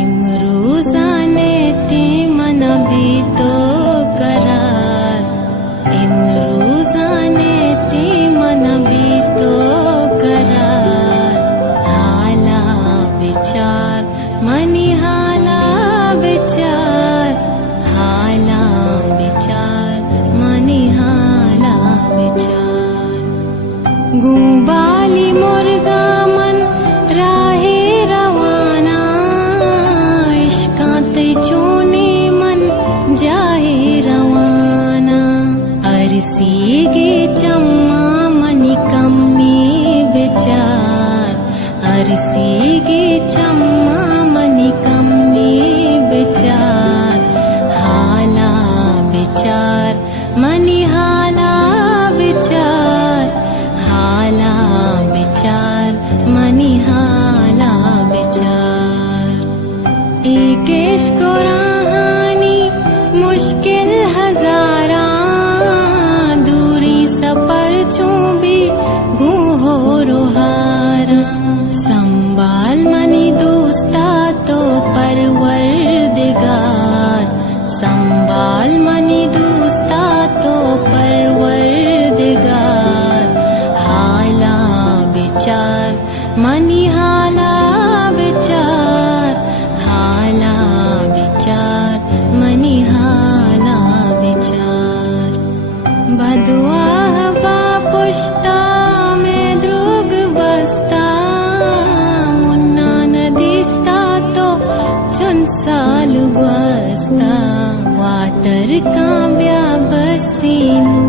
इमरोजाने ते मनवी तो करार, इमरोजाने ते मनवी तो करार, हाला विचार मनी हाला विचार, हाला विचार मनी हाला विचार। गुबाली मुर्गा मन राहे रवाना, इश्कात चूने मन जाहे रवाना। अरसी गे चम्मा मनी कम्मी विचार, अरसी गे चम्मा मनी कम्मी विचार, हाला विचार मनी हाला विचार, हाला विचार मनी हाला विचार। एक इश्क कहानी मुश्किल हजारा, दूरी सफर चूबी गूहो रोहारा। संभाल मनी दोस्ता तो परवरदिगार, संभाल मनी दोस्ता तो परवरदिगार, हाला विचार मनी हाला विचार, हाला विचार मनी हाला विचार। बदुआ हवा पुश्ता में द्रुग बस्ता, मुन्ना नदीस्ता तो चुनसाल बस्ता, वातर का ब्या बसीनु